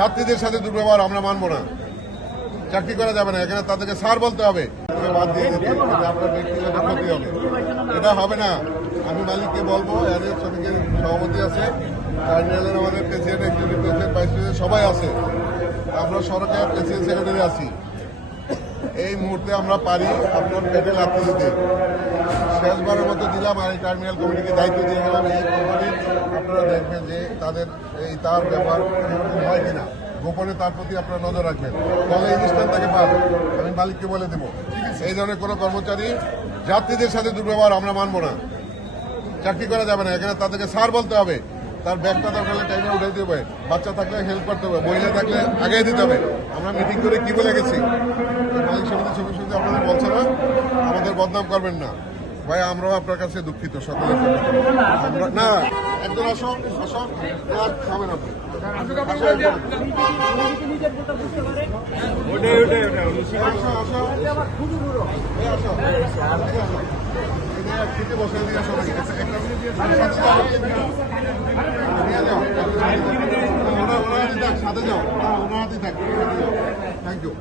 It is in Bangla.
যাত্রীদের সাথে দুর্ব্যবহার আমরা মানবো না, চাকরি করা যাবে না। এখানে তাদেরকে স্যার বলতে হবে, বাদ দিয়ে দিতে, আপনার ব্যক্তিগত ক্ষতি হবে, এটা হবে না। আমি মালিককে বলবো, এরিয়া শ্রমিকের সভাপতি আছে, টার্মিনালের আমাদের president, executive president, vice president সবাই আছে, আমরা সরকার প্রেসিডেন্ট সেক্রেটারি আছি। এই মুহূর্তে আমরা পারি আপনার পেটে লাগতে দিতে। শেষবারের মতো দিলাম, আর এই টার্মিনাল কমিটিকে দায়িত্ব দিয়ে গেলাম। এই কোম্পানির আপনারা দেখবেন যে তাদের তার ব্যবহার হয় কিনা, গোপনে তার প্রতি আপনারা নজর রাখবেন, ফলে এই স্থান তাকে পান। আমি মালিককে বলে দেবো, এই ধরনের কোনো কর্মচারী যাত্রীদের সাথে দুর্ব্যবহার আমরা মানবো না, চাকরি করা যাবে না। এখানে তাদেরকে স্যার বলতে হবে, তার ব্যাগটা দরকার হলে টাইমে উঠে দিতে হবে, বাচ্চা থাকলে হেল্প করতে হবে, মহিলা থাকলে আগে দিতে হবে। আমরা মিটিং করে কি বলে গেছি, মালিক সমিতি ছবি সমিতি আপনাদের বলছে না, আমাদের বদনাম করবেন না ভাই। আমরাও আপনার কাছে দুঃখিত, সকলের জন্য। আমরা না একজন আসো আসো খাবেন আপনি খেতে বসে দিয়ে আসো, সাথে যাও, ওনার হাতেই থাকবে। Thank you.